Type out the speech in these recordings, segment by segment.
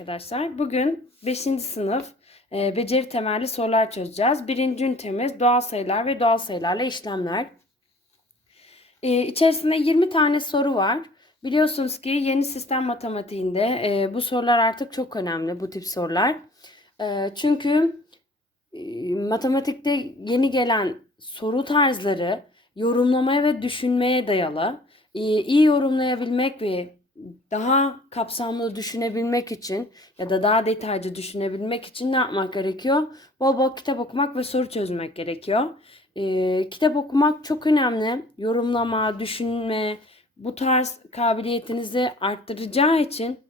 arkadaşlar. Bugün 5. sınıf e, beceri temelli sorular çözeceğiz. Birinci ünitemiz doğal sayılar ve doğal sayılarla işlemler. E, içerisinde 20 tane soru var. Biliyorsunuz ki yeni sistem matematiğinde e, bu sorular artık çok önemli bu tip sorular. E, çünkü e, matematikte yeni gelen soru tarzları yorumlamaya ve düşünmeye dayalı. E, iyi yorumlayabilmek ve daha kapsamlı düşünebilmek için ya da daha detaycı düşünebilmek için ne yapmak gerekiyor? Bol bol kitap okumak ve soru çözmek gerekiyor. Ee, kitap okumak çok önemli. Yorumlama, düşünme, bu tarz kabiliyetinizi arttıracağı için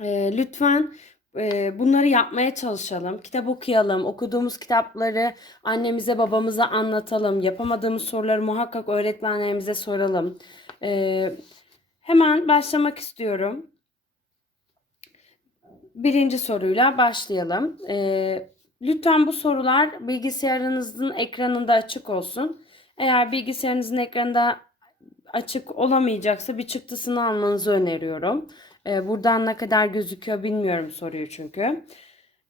e, lütfen e, bunları yapmaya çalışalım. Kitap okuyalım. Okuduğumuz kitapları annemize, babamıza anlatalım. Yapamadığımız soruları muhakkak öğretmenlerimize soralım. Ee, Hemen başlamak istiyorum. Birinci soruyla başlayalım. Ee, lütfen bu sorular bilgisayarınızın ekranında açık olsun. Eğer bilgisayarınızın ekranında açık olamayacaksa bir çıktısını almanızı öneriyorum. Ee, buradan ne kadar gözüküyor bilmiyorum soruyu çünkü.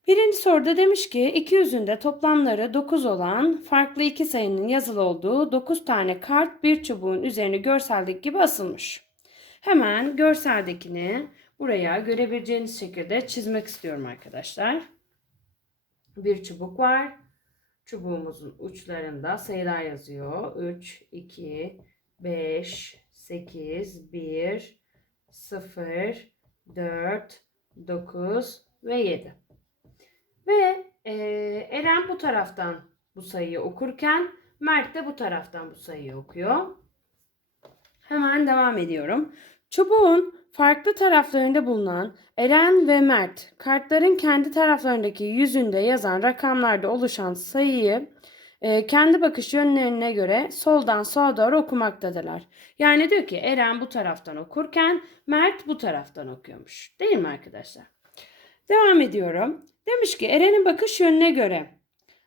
Birinci soruda demiş ki 200'ünde toplamları 9 olan farklı iki sayının yazılı olduğu 9 tane kart bir çubuğun üzerine görseldeki gibi asılmış. Hemen görseldekini buraya görebileceğiniz şekilde çizmek istiyorum arkadaşlar. Bir çubuk var. Çubuğumuzun uçlarında sayılar yazıyor. 3, 2, 5, 8, 1, 0, 4, 9 ve 7. Ve e, Eren bu taraftan bu sayıyı okurken Mert de bu taraftan bu sayıyı okuyor. Hemen devam ediyorum. Çubuğun farklı taraflarında bulunan Eren ve Mert kartların kendi taraflarındaki yüzünde yazan rakamlarda oluşan sayıyı e, kendi bakış yönlerine göre soldan sağa doğru okumaktadırlar. Yani diyor ki Eren bu taraftan okurken Mert bu taraftan okuyormuş. Değil mi arkadaşlar? Devam ediyorum. Demiş ki Eren'in bakış yönüne göre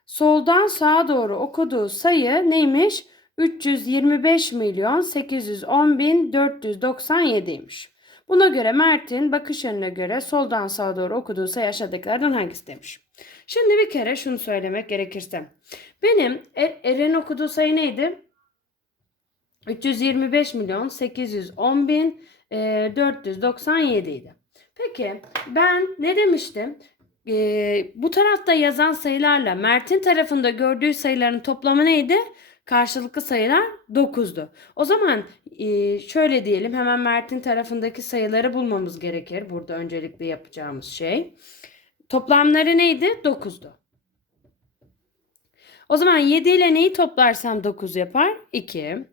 soldan sağa doğru okuduğu sayı neymiş? 325 milyon 810 bin 497'ymiş. Buna göre Mert'in bakış yönüne göre soldan sağa doğru okuduğu sayı aşağıdakilerden hangisi demiş. Şimdi bir kere şunu söylemek gerekirse. Benim e- Eren okuduğu sayı neydi? 325 milyon 810 bin e, 497 idi. Peki ben ne demiştim? E, bu tarafta yazan sayılarla Mert'in tarafında gördüğü sayıların toplamı neydi? Karşılıklı sayılar 9'du. O zaman e, şöyle diyelim hemen Mert'in tarafındaki sayıları bulmamız gerekir. Burada öncelikle yapacağımız şey. Toplamları neydi? 9'du. O zaman 7 ile neyi toplarsam 9 yapar? 2.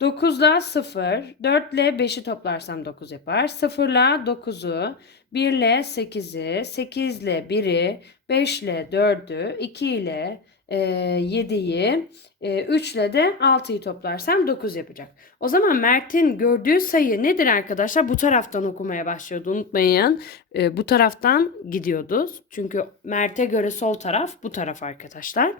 9 ile 0, 4 ile 5'i toplarsam 9 yapar. 0 ile 9'u, 1 ile 8'i, 8 ile 1'i, 5 ile 4'ü, 2 ile 7'yi, e, 3 ile de 6'yı toplarsam 9 yapacak. O zaman Mert'in gördüğü sayı nedir arkadaşlar? Bu taraftan okumaya başlıyordu. Unutmayın. E, bu taraftan gidiyordu. Çünkü Mert'e göre sol taraf bu taraf arkadaşlar.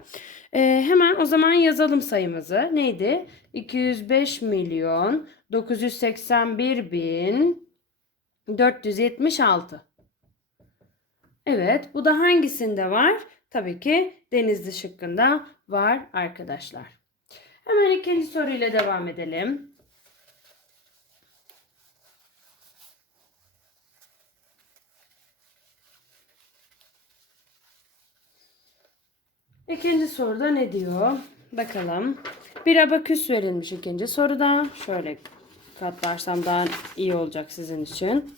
E, hemen o zaman yazalım sayımızı. Neydi? 205 milyon 981 bin 476. Evet, bu da hangisinde var? Tabii ki Denizli şıkkında var arkadaşlar. Hemen ikinci soruyla devam edelim. İkinci soruda ne diyor? Bakalım. Bir abaküs verilmiş ikinci soruda. Şöyle katlarsam daha iyi olacak sizin için.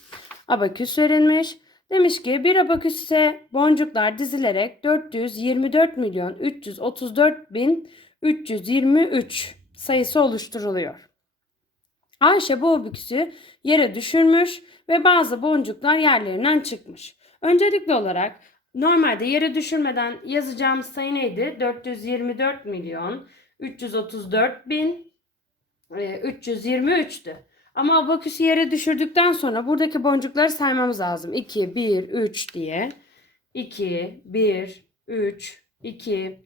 Abaküs verilmiş. Demiş ki bir abaküse boncuklar dizilerek 424 milyon 334 bin 323 sayısı oluşturuluyor. Ayşe bu abaküsü yere düşürmüş ve bazı boncuklar yerlerinden çıkmış. Öncelikli olarak normalde yere düşürmeden yazacağımız sayı neydi? 424 milyon 334 bin 323'tü. Ama abaküsü yere düşürdükten sonra buradaki boncukları saymamız lazım. 2, 1, 3 diye. 2, 1, 3, 2,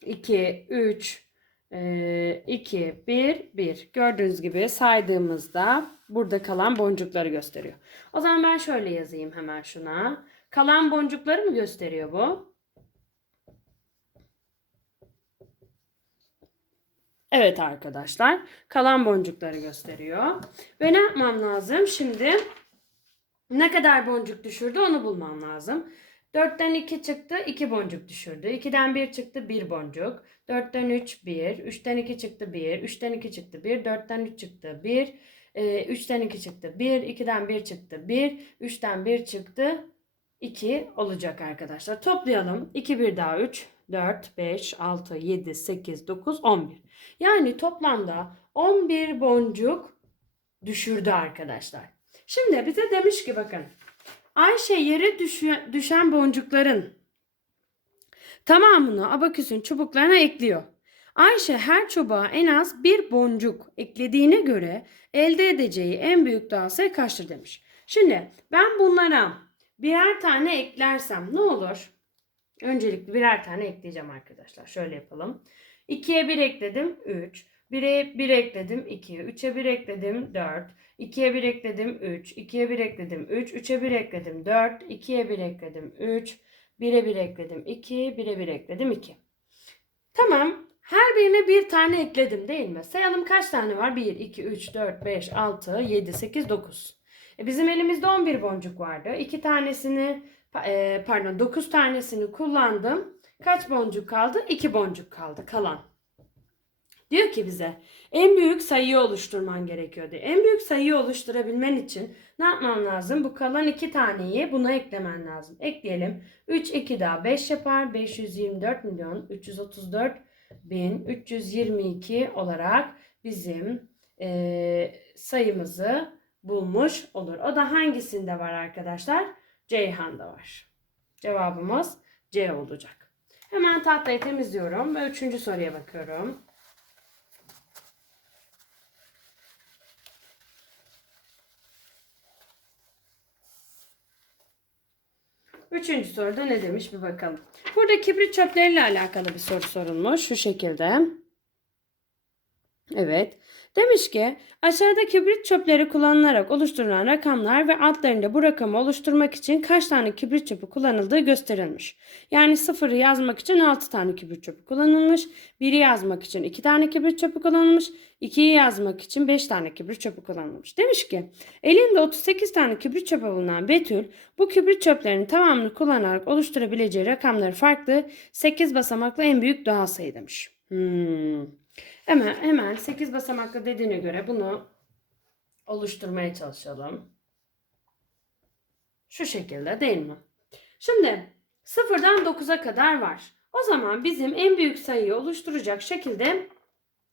2, 3, 2, 1, 1. Gördüğünüz gibi saydığımızda burada kalan boncukları gösteriyor. O zaman ben şöyle yazayım hemen şuna. Kalan boncukları mı gösteriyor bu? Evet arkadaşlar. Kalan boncukları gösteriyor. Ve ne yapmam lazım? Şimdi ne kadar boncuk düşürdü onu bulmam lazım. 4'ten 2 çıktı 2 boncuk düşürdü. 2'den 1 çıktı 1 boncuk. 4'ten 3 1. 3'ten 2 çıktı 1. 3'ten 2 çıktı 1. 4'ten 3 çıktı 1. 3'ten 2 çıktı 1. 2'den 1 çıktı 1. 3'ten 1 çıktı 2 olacak arkadaşlar. Toplayalım. 2 1 daha 3. 4, 5, 6, 7, 8, 9, 11. Yani toplamda 11 boncuk düşürdü arkadaşlar. Şimdi bize demiş ki bakın. Ayşe yere düşen boncukların tamamını abaküsün çubuklarına ekliyor. Ayşe her çubuğa en az bir boncuk eklediğine göre elde edeceği en büyük sayı kaçtır demiş. Şimdi ben bunlara birer tane eklersem ne olur? Öncelikle birer tane ekleyeceğim arkadaşlar. Şöyle yapalım. 2'ye 1 ekledim 3. 1'e 1 ekledim 2. 3'e 1 ekledim 4. 2'ye 1 ekledim 3. 2'ye 1 ekledim 3. 3'e 1 ekledim 4. 2'ye 1 ekledim 3. 1'e 1 ekledim 2. 1'e 1 ekledim 2. Tamam. Her birine bir tane ekledim değil mi? Sayalım kaç tane var? 1, 2, 3, 4, 5, 6, 7, 8, 9. E bizim elimizde 11 boncuk vardı. 2 tanesini e, pardon 9 tanesini kullandım. Kaç boncuk kaldı? 2 boncuk kaldı kalan. Diyor ki bize en büyük sayıyı oluşturman gerekiyor diyor. En büyük sayıyı oluşturabilmen için ne yapman lazım? Bu kalan 2 taneyi buna eklemen lazım. Ekleyelim. 3 2 daha 5 yapar. 524 milyon 334 bin 322 olarak bizim e, sayımızı bulmuş olur. O da hangisinde var arkadaşlar? Ceyhan'da var. Cevabımız C olacak. Hemen tahtayı temizliyorum ve üçüncü soruya bakıyorum. Üçüncü soruda ne demiş bir bakalım. Burada kibrit çöpleriyle alakalı bir soru sorulmuş. Şu şekilde. Evet. Demiş ki aşağıda kibrit çöpleri kullanılarak oluşturulan rakamlar ve altlarında bu rakamı oluşturmak için kaç tane kibrit çöpü kullanıldığı gösterilmiş. Yani sıfırı yazmak için 6 tane kibrit çöpü kullanılmış. 1'i yazmak için 2 tane kibrit çöpü kullanılmış. 2'yi yazmak için 5 tane kibrit çöpü kullanılmış. Demiş ki elinde 38 tane kibrit çöpü bulunan Betül bu kibrit çöplerinin tamamını kullanarak oluşturabileceği rakamları farklı 8 basamaklı en büyük doğal sayı demiş. Hmm. Hemen hemen 8 basamaklı dediğine göre bunu oluşturmaya çalışalım. Şu şekilde değil mi? Şimdi sıfırdan 9'a kadar var. O zaman bizim en büyük sayıyı oluşturacak şekilde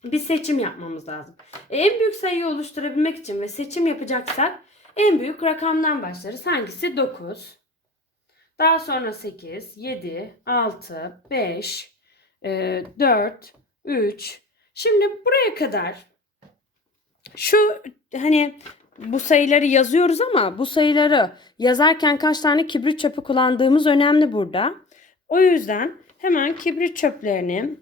bir seçim yapmamız lazım. E, en büyük sayıyı oluşturabilmek için ve seçim yapacaksak en büyük rakamdan başlarız. Hangisi? 9. Daha sonra 8, 7, 6, 5, 4, 3, Şimdi buraya kadar şu hani bu sayıları yazıyoruz ama bu sayıları yazarken kaç tane kibrit çöpü kullandığımız önemli burada. O yüzden hemen kibrit çöplerini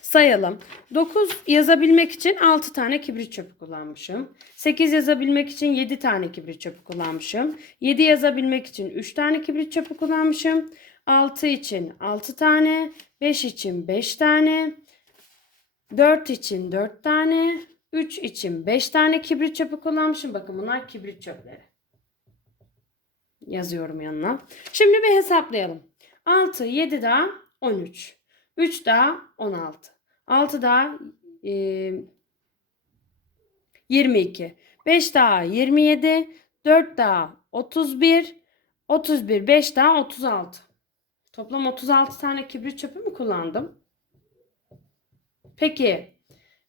sayalım. 9 yazabilmek için 6 tane kibrit çöpü kullanmışım. 8 yazabilmek için 7 tane kibrit çöpü kullanmışım. 7 yazabilmek için 3 tane kibrit çöpü kullanmışım. 6 için 6 tane, 5 için 5 tane, 4 için 4 tane, 3 için 5 tane kibrit çöpü kullanmışım. Bakın bunlar kibrit çöpleri. Yazıyorum yanına. Şimdi bir hesaplayalım. 6, 7 daha 13. 3 daha 16. 6 daha e, 22. 5 daha 27. 4 daha 31. 31. 5 daha 36. Toplam 36 tane kibrit çöpü mü kullandım? Peki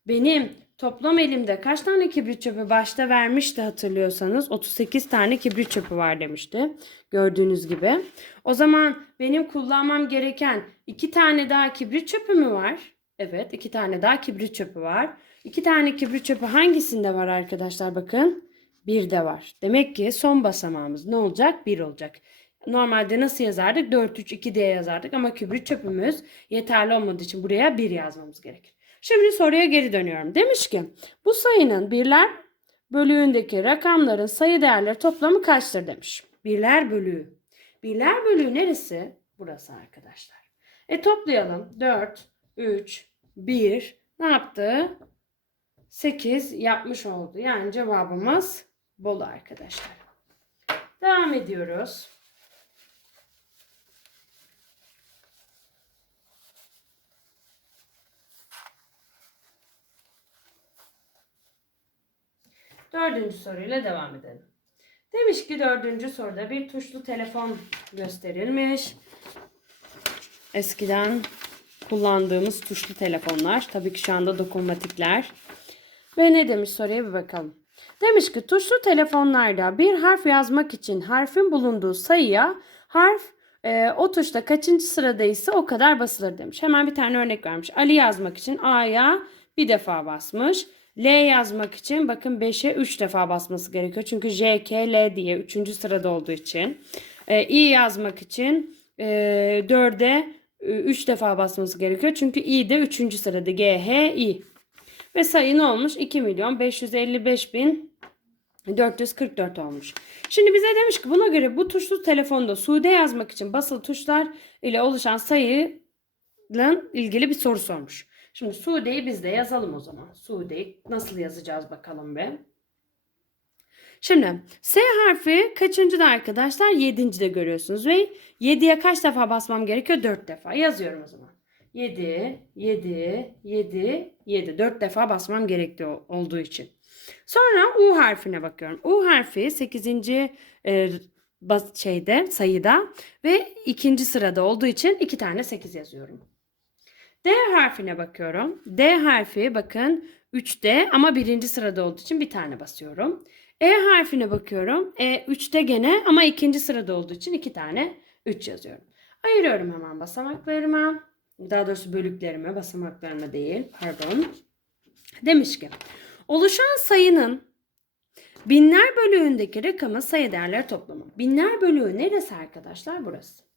benim toplam elimde kaç tane kibrit çöpü başta vermişti hatırlıyorsanız 38 tane kibrit çöpü var demişti. Gördüğünüz gibi. O zaman benim kullanmam gereken iki tane daha kibrit çöpü mü var? Evet iki tane daha kibrit çöpü var. İki tane kibrit çöpü hangisinde var arkadaşlar bakın. Bir de var. Demek ki son basamağımız ne olacak? Bir olacak. Normalde nasıl yazardık? 4, 3, 2 diye yazardık ama kibrit çöpümüz yeterli olmadığı için buraya 1 yazmamız gerekir. Şimdi soruya geri dönüyorum. Demiş ki bu sayının birler bölüğündeki rakamların sayı değerleri toplamı kaçtır demiş. Birler bölüğü. Birler bölüğü neresi? Burası arkadaşlar. E toplayalım. 4, 3, 1 ne yaptı? 8 yapmış oldu. Yani cevabımız Bolu arkadaşlar. Devam ediyoruz. Dördüncü soruyla devam edelim. Demiş ki dördüncü soruda bir tuşlu telefon gösterilmiş. Eskiden kullandığımız tuşlu telefonlar. Tabii ki şu anda dokunmatikler. Ve ne demiş soruya bir bakalım. Demiş ki tuşlu telefonlarda bir harf yazmak için harfin bulunduğu sayıya harf e, o tuşta kaçıncı sırada ise o kadar basılır demiş. Hemen bir tane örnek vermiş. Ali yazmak için A'ya bir defa basmış. L yazmak için bakın 5'e 3 defa basması gerekiyor. Çünkü J, K, L diye 3. sırada olduğu için. E, İ yazmak için e, 4'e 3 defa basması gerekiyor. Çünkü İ de 3. sırada. G, H, İ. Ve sayı ne olmuş? 2 milyon 555 bin 444 olmuş. Şimdi bize demiş ki buna göre bu tuşlu telefonda Sude yazmak için basılı tuşlar ile oluşan sayıyla ilgili bir soru sormuş. Şimdi Sude'yi biz de yazalım o zaman. Sude'yi nasıl yazacağız bakalım be. Şimdi S harfi kaçıncı da arkadaşlar? Yedinci de görüyorsunuz. Ve 7'ye kaç defa basmam gerekiyor? 4 defa. Yazıyorum o zaman. 7, 7, 7, 7. 4 defa basmam gerektiği olduğu için. Sonra U harfine bakıyorum. U harfi 8. E, şeyde sayıda ve ikinci sırada olduğu için iki tane 8 yazıyorum. D harfine bakıyorum. D harfi bakın 3'te ama birinci sırada olduğu için bir tane basıyorum. E harfine bakıyorum. E 3'te gene ama ikinci sırada olduğu için iki tane 3 yazıyorum. Ayırıyorum hemen basamaklarıma. Daha doğrusu bölüklerime, basamaklarıma değil. Pardon. Demiş ki oluşan sayının binler bölüğündeki rakamın sayı değerleri toplamı. Binler bölüğü neresi arkadaşlar? Burası.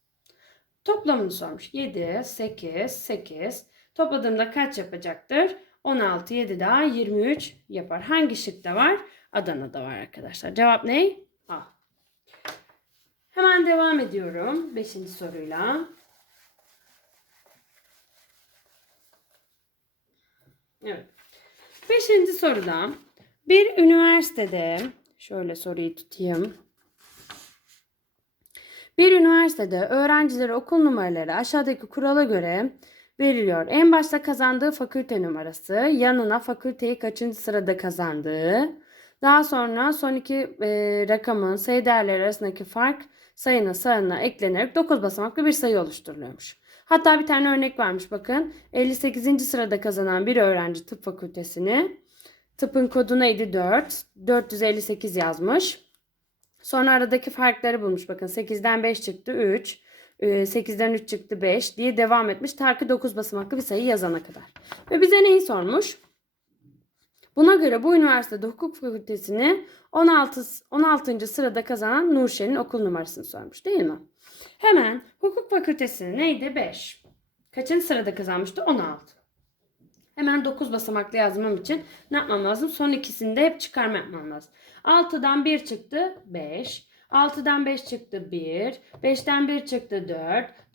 Toplamını sormuş. 7, 8, 8. Topladığımda kaç yapacaktır? 16, 7 daha 23 yapar. Hangi şıkta var? Adana'da var arkadaşlar. Cevap ne? A. Hemen devam ediyorum. Beşinci soruyla. Evet. Beşinci soruda bir üniversitede şöyle soruyu tutayım. Bir üniversitede öğrencilere okul numaraları aşağıdaki kurala göre veriliyor. En başta kazandığı fakülte numarası, yanına fakülteyi kaçıncı sırada kazandığı, daha sonra son iki e, rakamın sayı değerleri arasındaki fark sayının sağına eklenerek 9 basamaklı bir sayı oluşturuluyormuş. Hatta bir tane örnek varmış bakın. 58. sırada kazanan bir öğrenci tıp fakültesini tıpın kodu neydi 4. 458 yazmış. Sonra aradaki farkları bulmuş. Bakın 8'den 5 çıktı 3. 8'den 3 çıktı 5 diye devam etmiş. Ta ki 9 basamaklı bir sayı yazana kadar. Ve bize neyi sormuş? Buna göre bu üniversitede hukuk fakültesini 16, 16. sırada kazanan Nurşen'in okul numarasını sormuş değil mi? Hemen hukuk fakültesini neydi? 5. Kaçıncı sırada kazanmıştı? 16. Hemen 9 basamaklı yazmam için ne yapmam lazım? Son ikisini de hep çıkarma yapmam lazım. 6'dan 1 çıktı 5. 6'dan 5 çıktı 1. 5'ten 1 çıktı 4.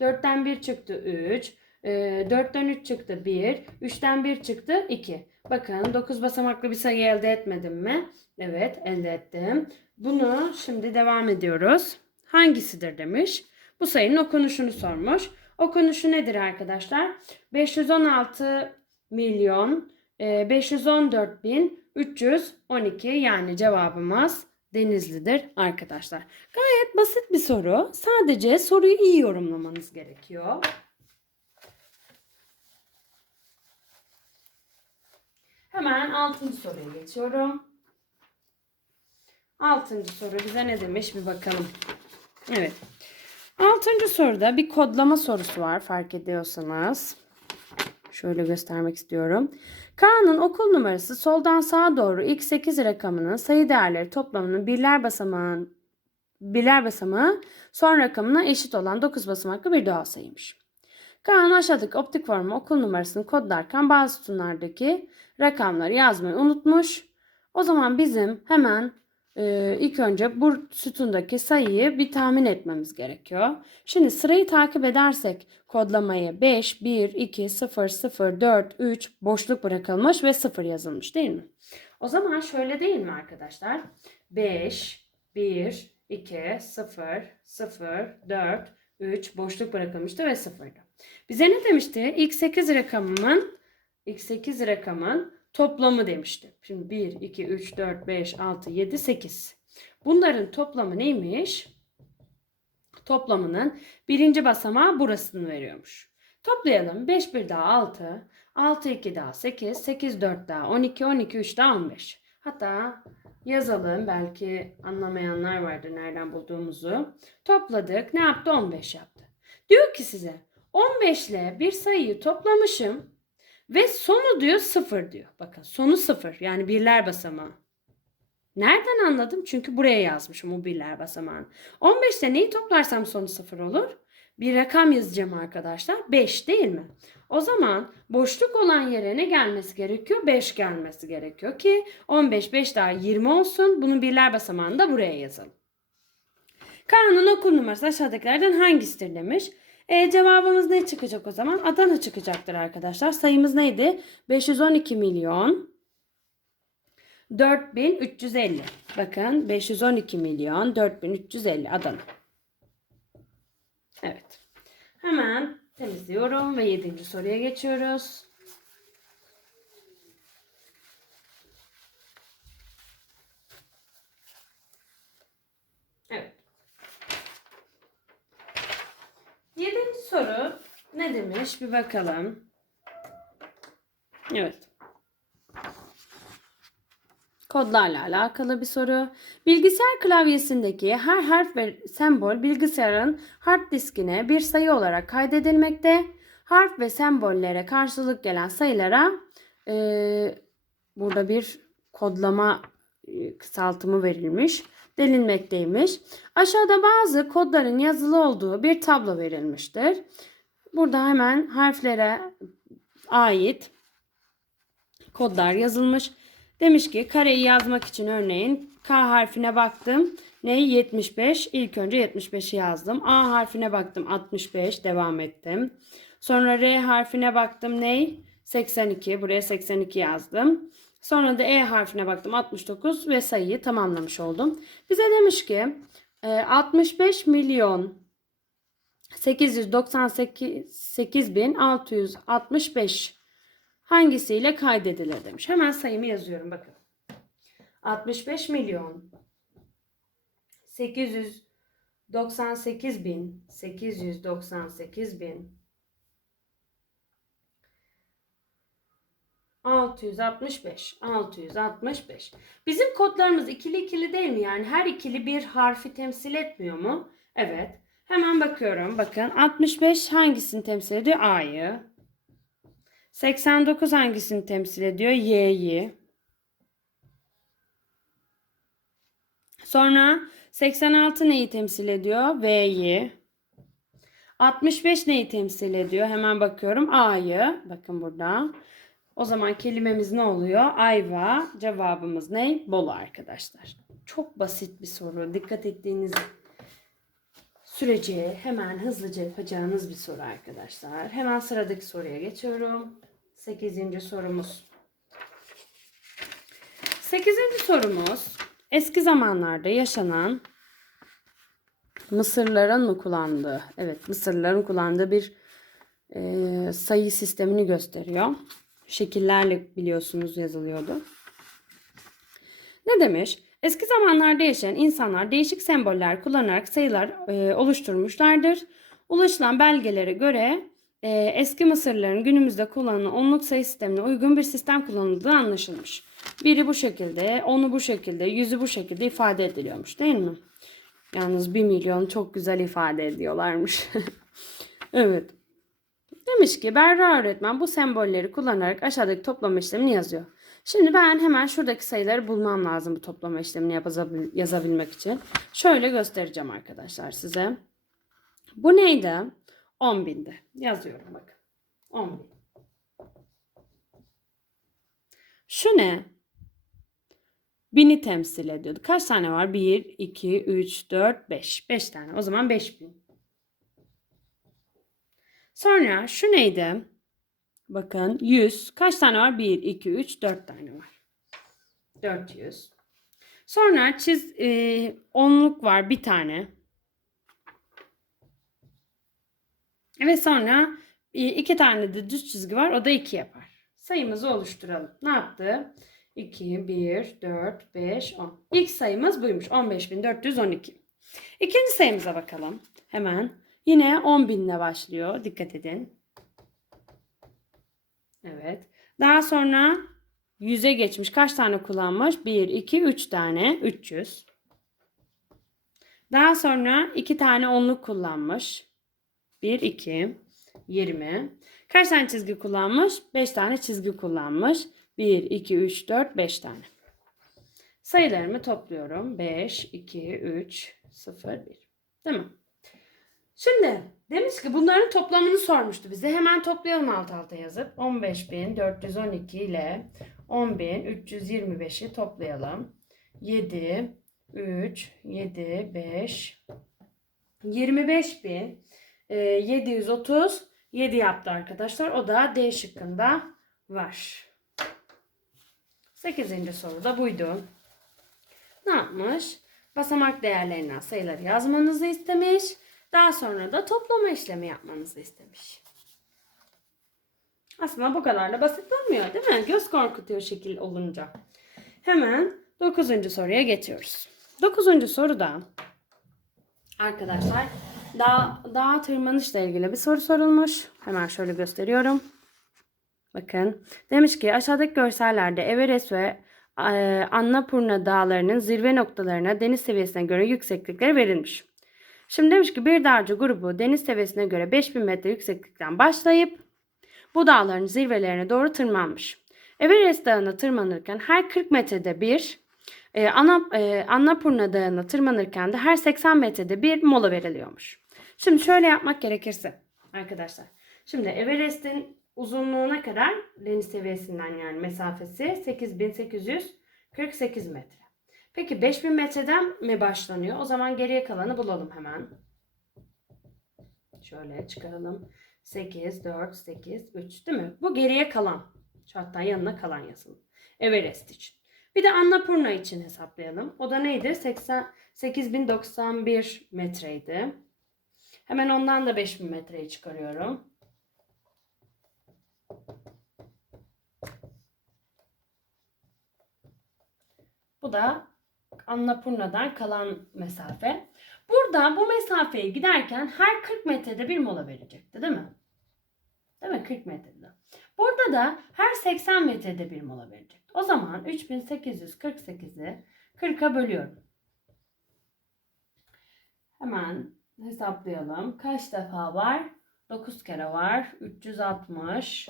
4'ten 1 çıktı 3. 4'ten 3 çıktı 1. 3'ten 1 çıktı 2. Bakın 9 basamaklı bir sayı elde etmedim mi? Evet elde ettim. Bunu şimdi devam ediyoruz. Hangisidir demiş. Bu sayının okunuşunu sormuş. Okunuşu nedir arkadaşlar? 516 milyon 514 bin 312 yani cevabımız Denizli'dir arkadaşlar. Gayet basit bir soru. Sadece soruyu iyi yorumlamanız gerekiyor. Hemen 6. soruya geçiyorum. 6. soru bize ne demiş bir bakalım. Evet. 6. soruda bir kodlama sorusu var fark ediyorsanız. Şöyle göstermek istiyorum. K'nın okul numarası soldan sağa doğru ilk 8 rakamının sayı değerleri toplamının birler basamağın birler basamağı son rakamına eşit olan 9 basamaklı bir doğal sayıymış. Kaan aşağıdaki optik formu okul numarasını kodlarken bazı sütunlardaki rakamları yazmayı unutmuş. O zaman bizim hemen e, ilk önce bu sütundaki sayıyı bir tahmin etmemiz gerekiyor. Şimdi sırayı takip edersek kodlamayı 5, 1, 2, 0, 0, 4, 3 boşluk bırakılmış ve 0 yazılmış değil mi? O zaman şöyle değil mi arkadaşlar? 5, 1, 2, 0, 0, 4, 3 boşluk bırakılmıştı ve 0'dı. Bize ne demişti? İlk 8 rakamımın ilk 8 rakamın toplamı demişti. Şimdi 1, 2, 3, 4, 5, 6, 7, 8. Bunların toplamı neymiş? Toplamının birinci basamağı burasını veriyormuş. Toplayalım. 5 bir daha 6, 6 2 daha 8, 8 4 daha 12, 12 3 daha 15. Hatta yazalım. Belki anlamayanlar vardır nereden bulduğumuzu. Topladık. Ne yaptı? 15 yaptı. Diyor ki size 15 ile bir sayıyı toplamışım ve sonu diyor 0 diyor. Bakın sonu 0 yani birler basamağı. Nereden anladım? Çünkü buraya yazmışım o birler basamağını. 15'te neyi toplarsam sonu 0 olur? Bir rakam yazacağım arkadaşlar. 5 değil mi? O zaman boşluk olan yere ne gelmesi gerekiyor? 5 gelmesi gerekiyor ki 15 5 daha 20 olsun. Bunun birler basamağını da buraya yazalım. Kaan'ın okul numarası aşağıdakilerden hangisidir demiş. E, cevabımız ne çıkacak o zaman? Adana çıkacaktır arkadaşlar. Sayımız neydi? 512 milyon 4350. Bakın 512 milyon 4350 Adana. Evet. Hemen temizliyorum ve 7. soruya geçiyoruz. Evet. Yedinci soru ne demiş bir bakalım. Evet. Kodlarla alakalı bir soru. Bilgisayar klavyesindeki her harf ve sembol bilgisayarın hard diskine bir sayı olarak kaydedilmekte. Harf ve sembollere karşılık gelen sayılara e, burada bir kodlama kısaltımı verilmiş. Delinmekteymiş. Aşağıda bazı kodların yazılı olduğu bir tablo verilmiştir. Burada hemen harflere ait kodlar yazılmış. Demiş ki kareyi yazmak için örneğin K harfine baktım. Ne? 75. İlk önce 75'i yazdım. A harfine baktım. 65. Devam ettim. Sonra R harfine baktım. Ne? 82. Buraya 82 yazdım. Sonra da E harfine baktım. 69 ve sayıyı tamamlamış oldum. Bize demiş ki 65 milyon 898 bin 665 hangisiyle kaydedilir demiş. Hemen sayımı yazıyorum bakın. 65 milyon 898 bin 898 bin 665 665 Bizim kodlarımız ikili ikili değil mi? Yani her ikili bir harfi temsil etmiyor mu? Evet. Hemen bakıyorum. Bakın 65 hangisini temsil ediyor? A'yı. 89 hangisini temsil ediyor? Y'yi. Sonra 86 neyi temsil ediyor? V'yi. 65 neyi temsil ediyor? Hemen bakıyorum. A'yı. Bakın burada. O zaman kelimemiz ne oluyor? Ayva. Cevabımız ne? Bolu arkadaşlar. Çok basit bir soru. Dikkat ettiğiniz süreci hemen hızlıca yapacağınız bir soru arkadaşlar. Hemen sıradaki soruya geçiyorum. 8. sorumuz. 8. sorumuz eski zamanlarda yaşanan Mısırların mı kullandığı, evet Mısırların kullandığı bir e, sayı sistemini gösteriyor. Şekillerle biliyorsunuz yazılıyordu. Ne demiş? Eski zamanlarda yaşayan insanlar değişik semboller kullanarak sayılar e, oluşturmuşlardır. Ulaşılan belgelere göre e, eski Mısırlıların günümüzde kullanılan onluk sayı sistemine uygun bir sistem kullanıldığı anlaşılmış. Biri bu şekilde, onu bu şekilde, yüzü bu şekilde ifade ediliyormuş değil mi? Yalnız 1 milyon çok güzel ifade ediyorlarmış. evet. Demiş ki Berra öğretmen bu sembolleri kullanarak aşağıdaki toplama işlemini yazıyor. Şimdi ben hemen şuradaki sayıları bulmam lazım bu toplama işlemini yazabilmek için. Şöyle göstereceğim arkadaşlar size. Bu neydi? 10 binde. Yazıyorum bakın. 10 bin. Şu ne? Bini temsil ediyordu. Kaç tane var? 1, 2, 3, 4, 5. 5 tane. O zaman 5000. Sonra şu neydi? Bakın 100. Kaç tane var? 1, 2, 3, 4 tane var. 400. Sonra çiz e, onluk var bir tane. Ve sonra e, iki tane de düz çizgi var. O da 2 yapar. Sayımızı oluşturalım. Ne yaptı? 2, 1, 4, 5, 10. İlk sayımız buymuş. 15.412. İkinci sayımıza bakalım. Hemen. Yine 10.000 ile başlıyor. Dikkat edin. Evet. Daha sonra 100'e geçmiş. Kaç tane kullanmış? 1, 2, 3 tane. 300. Daha sonra 2 tane onluk kullanmış. 1, 2, 20. Kaç tane çizgi kullanmış? 5 tane çizgi kullanmış. 1, 2, 3, 4, 5 tane. Sayılarımı topluyorum. 5, 2, 3, 0, 1. Değil mi? Şimdi demiş ki bunların toplamını sormuştu bize. Hemen toplayalım alt alta yazıp. 15.412 ile 10.325'i toplayalım. 7, 3, 7, 5, 25.000. e, 730 7 yaptı arkadaşlar. O da D şıkkında var. 8. soru da buydu. Ne yapmış? Basamak değerlerinden sayıları yazmanızı istemiş. Daha sonra da toplama işlemi yapmanızı istemiş. Aslında bu kadar da basit olmuyor değil mi? Göz korkutuyor şekil olunca. Hemen 9. soruya geçiyoruz. 9. soruda arkadaşlar dağ, dağ tırmanışla ilgili bir soru sorulmuş. Hemen şöyle gösteriyorum. Bakın demiş ki aşağıdaki görsellerde Everest ve e, Annapurna dağlarının zirve noktalarına deniz seviyesine göre yükseklikleri verilmiş. Şimdi demiş ki bir dağcı grubu deniz seviyesine göre 5000 metre yükseklikten başlayıp bu dağların zirvelerine doğru tırmanmış. Everest Dağı'na tırmanırken her 40 metrede bir, e, Ana, e, Annapurna Dağı'na tırmanırken de her 80 metrede bir mola veriliyormuş. Şimdi şöyle yapmak gerekirse arkadaşlar. Şimdi Everest'in uzunluğuna kadar deniz seviyesinden yani mesafesi 8848 metre. Peki 5000 metreden mi başlanıyor? O zaman geriye kalanı bulalım hemen. Şöyle çıkaralım. 8, 4, 8, 3 değil mi? Bu geriye kalan. Şu hatta yanına kalan yazalım. Everest için. Bir de Annapurna için hesaplayalım. O da neydi? 80, 8091 metreydi. Hemen ondan da 5000 metreyi çıkarıyorum. Bu da Annapurna'dan kalan mesafe. Burada bu mesafeyi giderken her 40 metrede bir mola verecekti değil mi? Değil mi? 40 metrede. Burada da her 80 metrede bir mola verecek. O zaman 3848'i 40'a bölüyorum. Hemen hesaplayalım. Kaç defa var? 9 kere var. 360.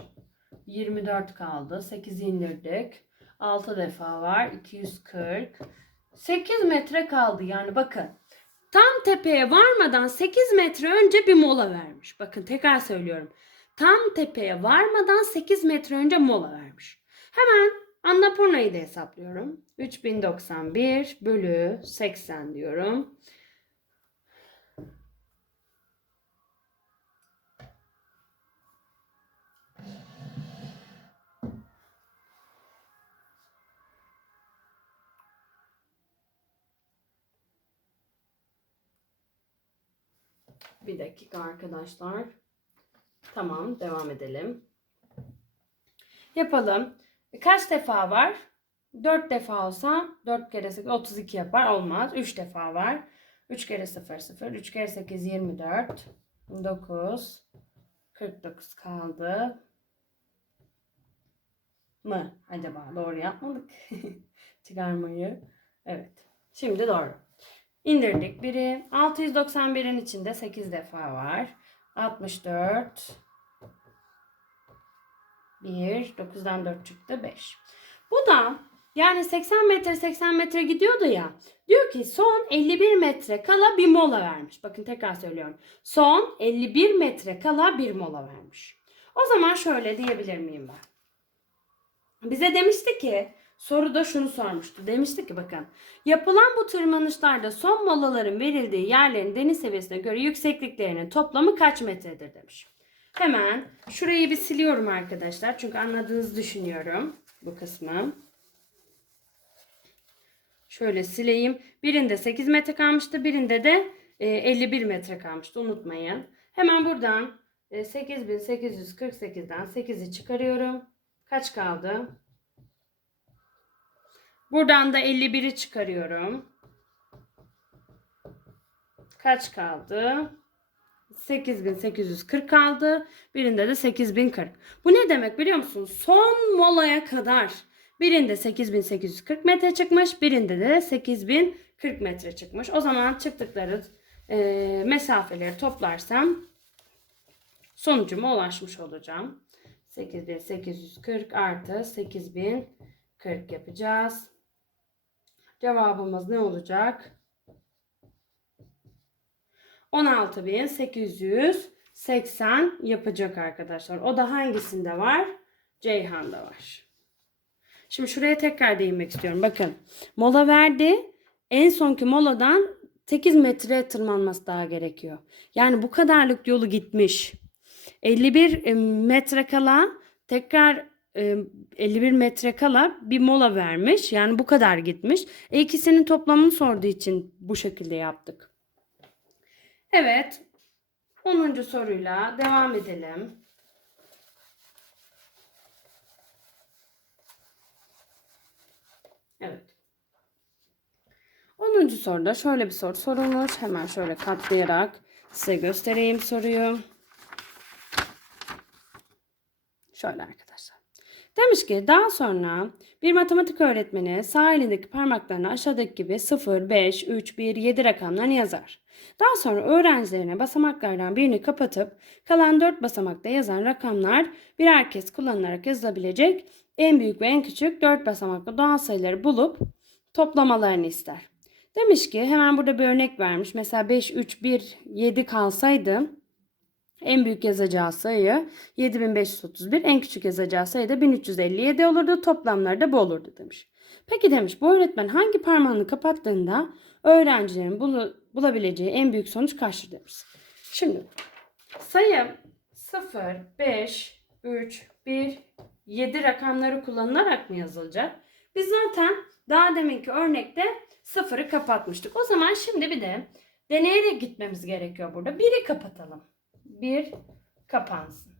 24 kaldı. 8'i indirdik. 6 defa var. 240. 8 metre kaldı. Yani bakın. Tam tepeye varmadan 8 metre önce bir mola vermiş. Bakın tekrar söylüyorum. Tam tepeye varmadan 8 metre önce mola vermiş. Hemen Annapurna'yı da hesaplıyorum. 3091 bölü 80 diyorum. Bir dakika arkadaşlar. Tamam devam edelim. Yapalım. Kaç defa var? 4 defa olsa 4 kere 8 32 yapar. Olmaz. 3 defa var. 3 kere 0 0. 3 kere 8 24. 9. 49 kaldı. Mı? Acaba doğru yapmadık. Çıkarmayı. Evet. Şimdi doğru. İndirdik biri. 691'in içinde 8 defa var. 64 1 9'dan 4 çıktı 5. Bu da Yani 80 metre 80 metre gidiyordu ya. Diyor ki son 51 metre kala bir mola vermiş. Bakın tekrar söylüyorum. Son 51 metre kala bir mola vermiş. O zaman şöyle diyebilir miyim ben? Bize demişti ki soruda şunu sormuştu. Demişti ki bakın yapılan bu tırmanışlarda son molaların verildiği yerlerin deniz seviyesine göre yüksekliklerinin toplamı kaç metredir demiş. Hemen şurayı bir siliyorum arkadaşlar. Çünkü anladığınızı düşünüyorum bu kısmı. Şöyle sileyim. Birinde 8 metre kalmıştı. Birinde de e, 51 metre kalmıştı. Unutmayın. Hemen buradan e, 8848'den 8'i çıkarıyorum. Kaç kaldı? Buradan da 51'i çıkarıyorum. Kaç kaldı? 8840 kaldı. Birinde de 8040. Bu ne demek biliyor musun? Son molaya kadar birinde 8840 metre çıkmış, birinde de 8040 metre çıkmış. O zaman çıktıkları e, mesafeleri toplarsam sonucuma ulaşmış olacağım. 8840 artı 8040 yapacağız. Cevabımız ne olacak? 16.880 yapacak arkadaşlar. O da hangisinde var? Ceyhan'da var. Şimdi şuraya tekrar değinmek istiyorum. Bakın mola verdi. En sonki moladan 8 metre tırmanması daha gerekiyor. Yani bu kadarlık yolu gitmiş. 51 e, metre kala tekrar 51 metre kala bir mola vermiş. Yani bu kadar gitmiş. E ikisinin toplamını sorduğu için bu şekilde yaptık. Evet. 10. soruyla devam edelim. Evet. 10. soruda şöyle bir soru sorulmuş. Hemen şöyle katlayarak size göstereyim soruyu. Şöyle arkadaşlar. Demiş ki daha sonra bir matematik öğretmeni sağ elindeki parmaklarını aşağıdaki gibi 0, 5, 3, 1, 7 rakamlarını yazar. Daha sonra öğrencilerine basamaklardan birini kapatıp kalan 4 basamakta yazan rakamlar birer kez kullanılarak yazılabilecek en büyük ve en küçük 4 basamaklı doğal sayıları bulup toplamalarını ister. Demiş ki hemen burada bir örnek vermiş. Mesela 5, 3, 1, 7 kalsaydı en büyük yazacağı sayı 7531, en küçük yazacağı sayı da 1357 olurdu. Toplamları da bu olurdu demiş. Peki demiş bu öğretmen hangi parmağını kapattığında öğrencilerin bulu, bulabileceği en büyük sonuç kaçtır demiş. Şimdi sayı 0, 5, 3, 1, 7 rakamları kullanılarak mı yazılacak? Biz zaten daha deminki örnekte sıfırı kapatmıştık. O zaman şimdi bir de deneyerek gitmemiz gerekiyor burada. Biri kapatalım. Bir kapansın.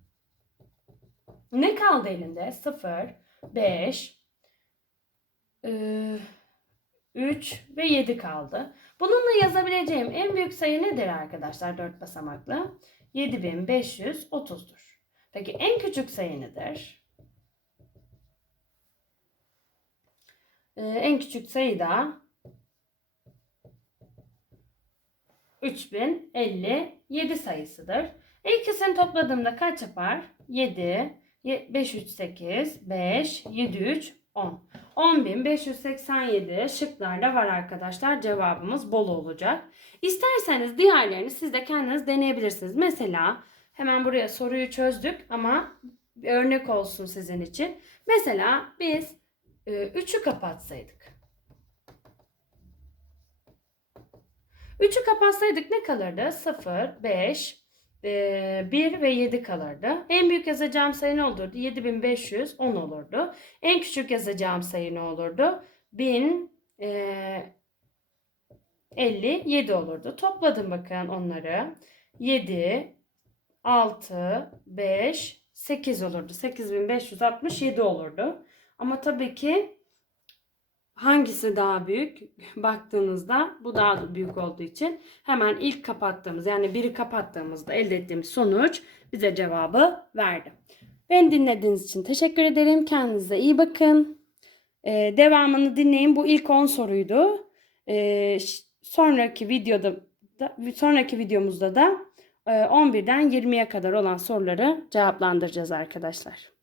Ne kaldı elinde? 0, 5, 3 ve 7 kaldı. Bununla yazabileceğim en büyük sayı nedir arkadaşlar? 4 basamaklı. 7530'dur. Peki en küçük sayı nedir? Ee, en küçük sayı da 3057 sayısıdır. İkisini topladığımda kaç yapar? 7, 5, 3, 8, 5, 7, 3, 10. 10.587 şıklarda var arkadaşlar. Cevabımız bol olacak. İsterseniz diğerlerini siz de kendiniz deneyebilirsiniz. Mesela hemen buraya soruyu çözdük ama örnek olsun sizin için. Mesela biz 3'ü kapatsaydık. 3'ü kapatsaydık ne kalırdı? 0, 5, 1 ve 7 kalırdı. En büyük yazacağım sayı ne olurdu? 7510 olurdu. En küçük yazacağım sayı ne olurdu? 1057 olurdu. Topladım bakın onları. 7, 6, 5, 8 olurdu. 8567 olurdu. Ama tabii ki hangisi daha büyük baktığınızda bu daha büyük olduğu için hemen ilk kapattığımız yani biri kapattığımızda elde ettiğimiz sonuç bize cevabı verdi. Ben dinlediğiniz için teşekkür ederim. Kendinize iyi bakın. Ee, devamını dinleyin. Bu ilk 10 soruydu. Ee, sonraki videoda da, sonraki videomuzda da 11'den 20'ye kadar olan soruları cevaplandıracağız arkadaşlar.